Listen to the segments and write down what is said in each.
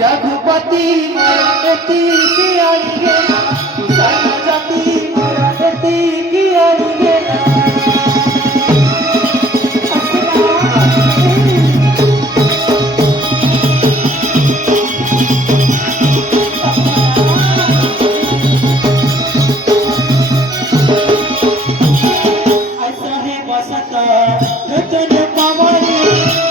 रघुपति मरती की आएंगे सारा जाति मरती की आएंगे ऐसा है बसता नतन पावनी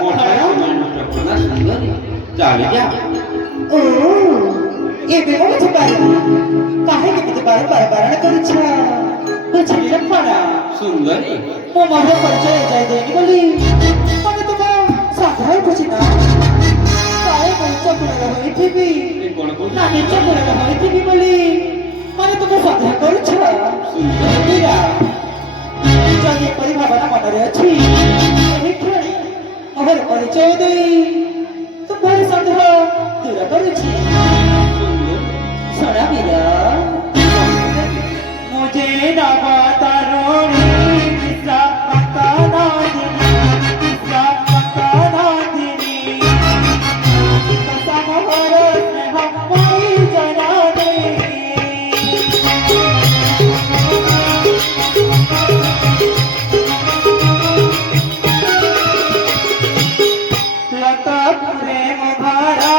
ଲକ୍ଷଣ ସୁନ୍ଦରୀ ଚାଲି ଯା ଓ ଏବେ ମୁଁ ବୁଝିପାରିଲି କାହିଁକି ମୋତେ ବାରମ୍ବାର ବାରଣ କରୁଛ ବୁଝିଲି ଲକ୍ଷଣ ସୁନ୍ଦରୀ ମୁଁ ମୋର ପରିଚୟ ଯାଇ ଦେଇନି ବୋଲି ମାନେ ତୁମ ସାଧାରଣ ବୁଝି ନା କାଳେ ମୁଁ ଚକୁଳରେ ହୋଇଥିବି ନା ନିଜ ଗୁଣରେ ହୋଇଥିବି ବୋଲି ମାନେ ତୁମେ ସନ୍ଦେହ କରୁଛ ସୁନ୍ଦରୀରା ଯଦି ଏପରି ଭାବନା ମନରେ ଅଛି ଏହି କ୍ଷଣି ମୋର ପରିଚୟ ଦେଇ ତୁମର ସନ୍ଦେହ ଦୂର କରୁଛି ଶୁଣ ବୀର मुझे नवा तरुणी विश्रा मकाना दिनी विश्रा मकाना दिनी कसम हरो स्नेह मई जना दे लता प्रेम भरा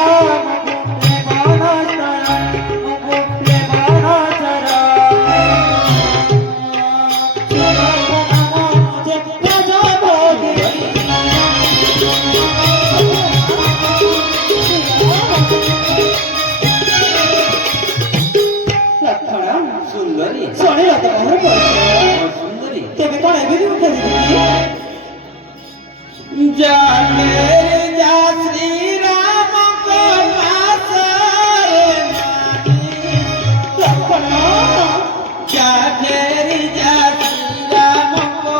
मुझे बाना चरा मुझे बाना चरा ସୁନ୍ଦରୀ ଶୁଣିଲ ତ ମୋର ପରିଚୟ ସୁନ୍ଦରୀ ତେବେ କଣ ଏବେ ବି ମୁଁ ଖେଳିବି जाने जा श्री राम को पासरे नानी जा तेरी जा श्री राम को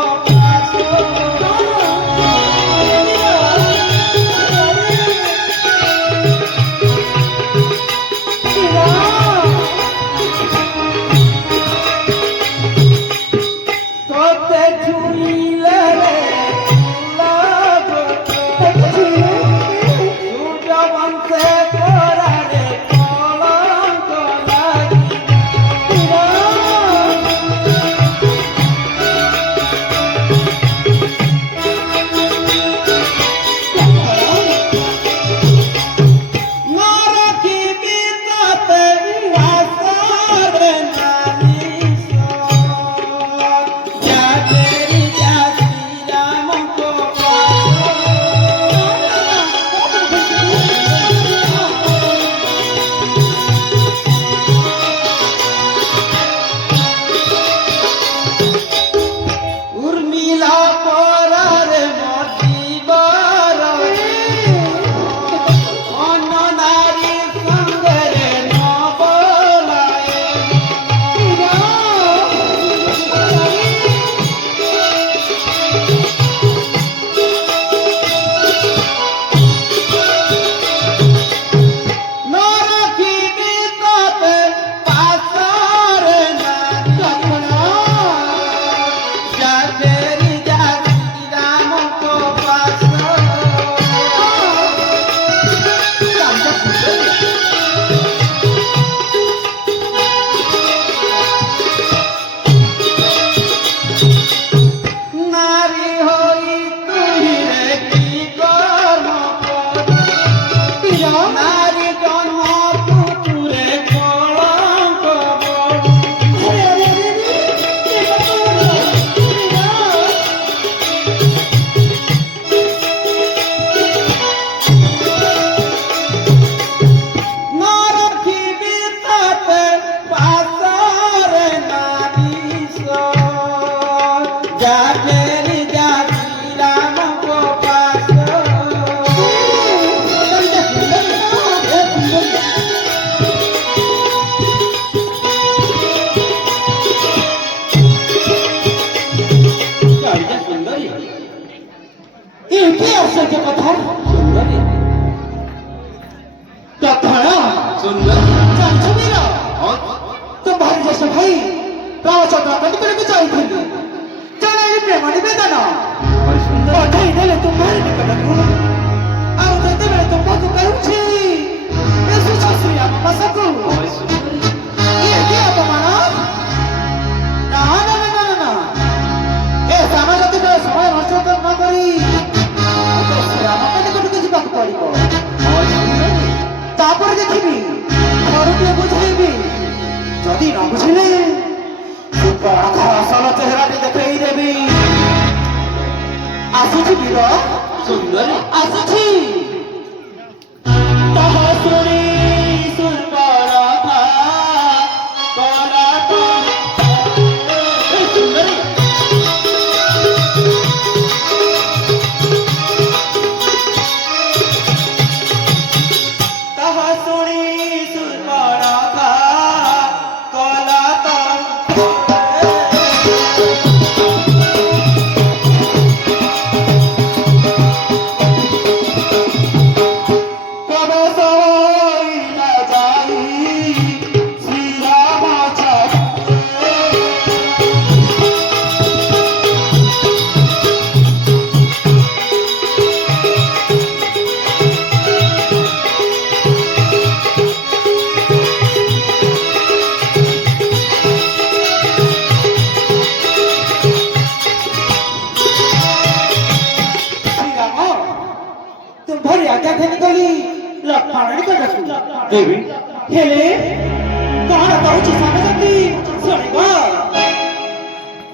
कोते झूले रे ଆଶ୍ଚର୍ଯ୍ୟ କଥା ସୁନ୍ଦରୀ ଲକ୍ଷଣ ସୁନ୍ଦରୀ ଜାଣିଛ ବୀର ହଁ ତୁ ଭାରି ଜ୍ୟେଷ୍ଠ ଭାଇ ରାମଚନ୍ଦ୍ର ନିକଟକୁ ଯାଇଥିଲି ଜଣେ ପ୍ରେମ ନିବେଦନ ପଠେଇ ଦେଲେ ତୁମ୍ଭରି ନିକଟକୁ ଆଉ ଯେତେବେଳେ ତୁମ୍ଭକୁ କହୁଛି ଏସୁଛ ଶ୍ରୀ ଆମ ପାଶକୁ ଇଏ କି ଅପମାନ ନା ନା ନା ନା ନା ଏ ସାମଗ୍ରିକ ସମୟ ନଷ୍ଟ ନ କରି ଶ୍ରୀରାମଙ୍କ ନିକଟକୁ ଯିବାକୁ ପଡ଼ିବ ତାପରେ ଦେଖିବି ଘରଟିଏ ବୁଝେଇବି ଯଦି ନ ବୁଝିଲେ ଅସଲ ଚେହେରାଟି ଦେଖେଇ ଦେବି ଆସୁଛି ବୀର ସୁନ୍ଦରୀ ଆସୁଛି ତାହା ଶୁଣି ସୁର୍ବରଥା କଲା ଏ ସୁନ୍ଦରୀ ତାହା ଶୁଣି ସୁର୍ବରଥା କଲା तुम्हारी आज्ञा घेने गली लक्ष्मण निकटକୁ ଦେବୀ ହେଲେ କଣ କହୁଛି ସାଙ୍ଗସାଥୀ ଶୁଣିବ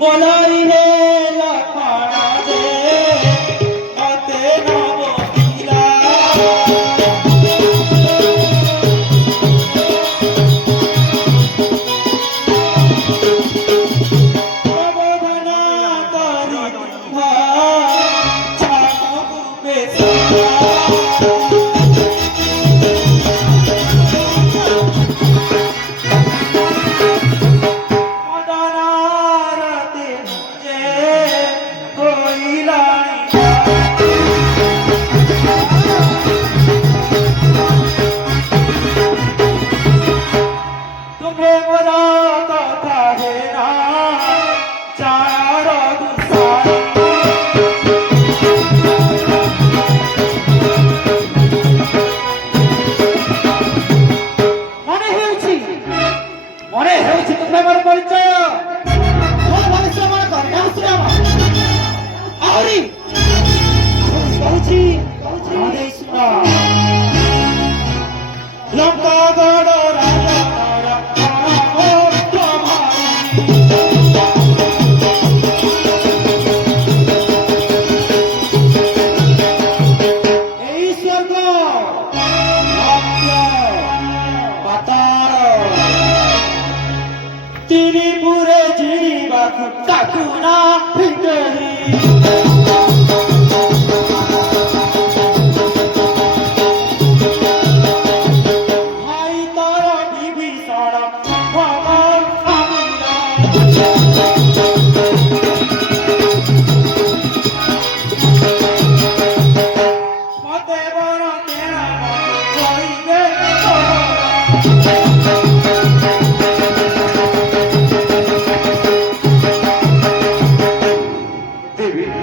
ବୋଲାଇ ହେ ଲକ୍ଷ୍ମଣ ଯେ ମତେ ନବକିଲା ପ୍ରବୋଧନ କରି ଛାମକୁ ବେଶା মনে ହେଉଛି ତୁମେ ମୋର ପରିଚୟ ମୋ ମଣିଷ ମୋର କନ୍ୟାଶ୍ରମ ଆହୁରି କହୁଛି ଦେଇ ଶୁଣ ଲଙ୍କା ଗଡ଼ ଏଇ ସ୍ୱର୍ଗ ପାତାଳ ତିରିପୁରେ ଯିବାକୁ ତାକୁ ନା ଭିତରି ଭାଇ ତର ବିଭୀଷଣ ଭଗବାନ ଆମିଲା ମତେ ବର ତେଣା କହିବେ ଦେବୀ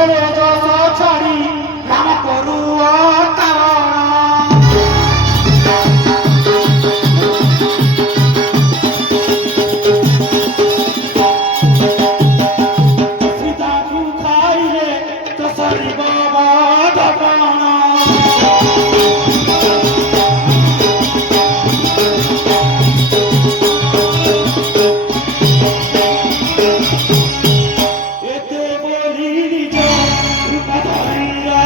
এড়ে যশ ছাড়ি নাম করু অকারণ। সীতাকু খাইলে তো সরিব বধপণ। এতে বলি নিজ রূপ ধরিয়া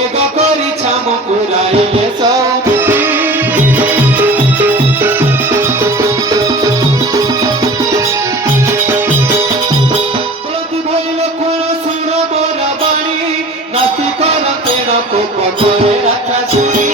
एगो करी छाम पुराइले सौदी गलती भइले कोन सुन मोरा बाणी नास्ति कर तेरा को पकड़े रखा सुनी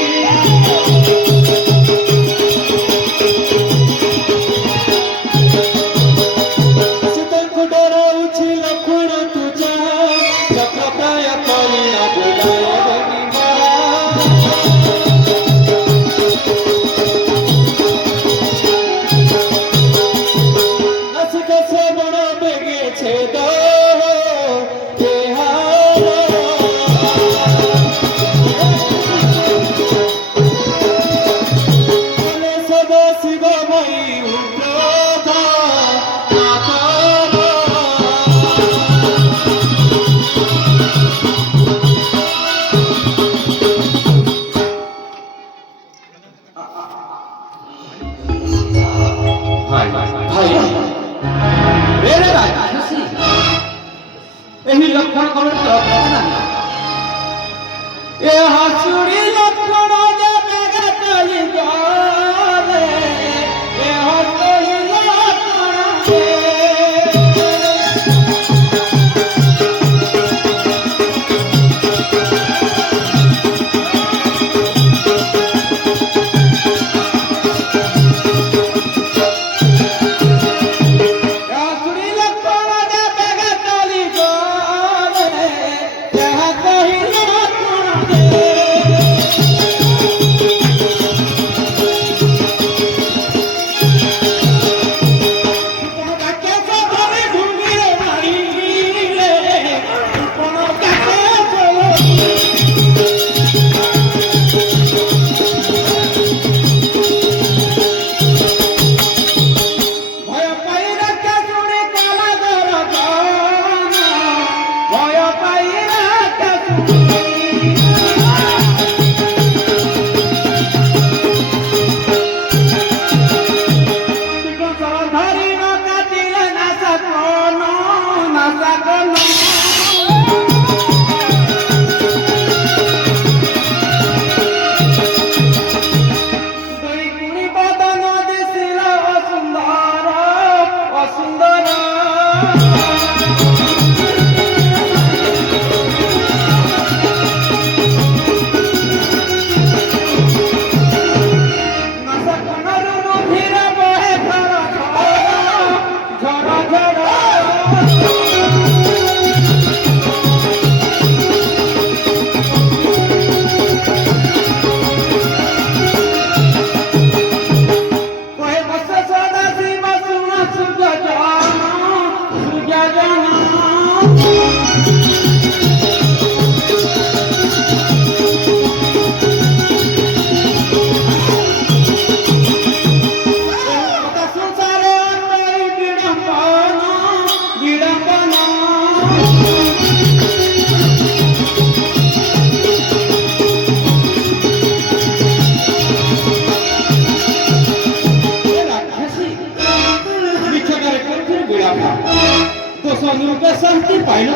शांति पाइल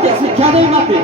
तो शिक्षा दे माते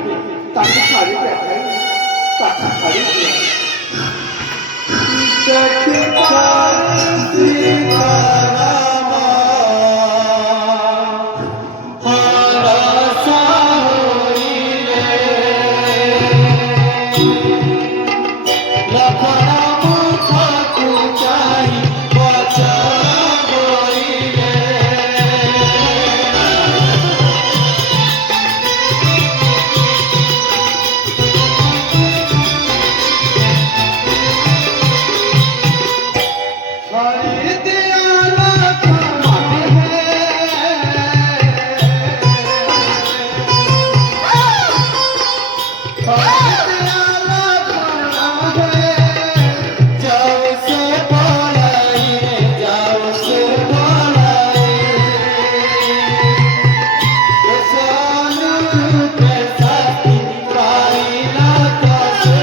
झूठे साथी पाइला कैसे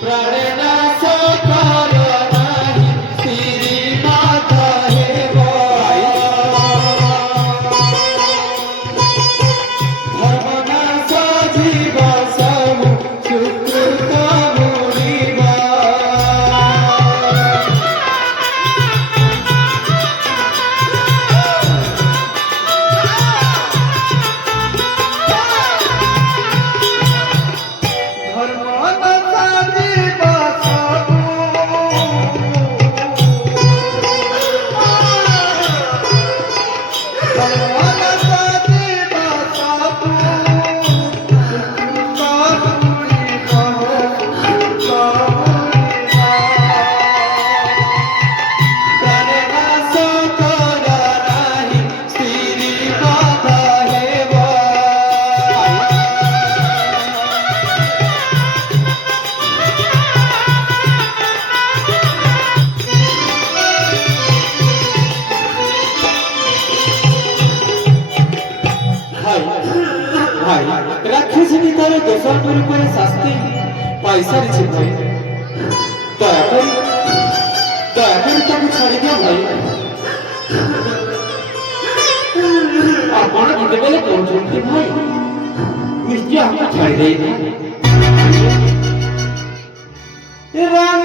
प्राणना सकार नाही तेरी माता हे बाई धर्मना साजीवा सामू शुक्रता मुनिवा प्राणना सकार नाही तेरी माता हे बाई ভাই রাক্ষী যিনি তার দোষর পরিবারে শাস্তি পাইসারিছে ভাই দয়া করে তাকে ছাড়ি দিও ভাই ଆପଣ ଯେତେବେଳେ କହୁଛନ୍ତି ଭାଇ ନିଶ୍ଚୟ ଆପଣ ଛାଡ଼ି ଦେଇନି ରାମ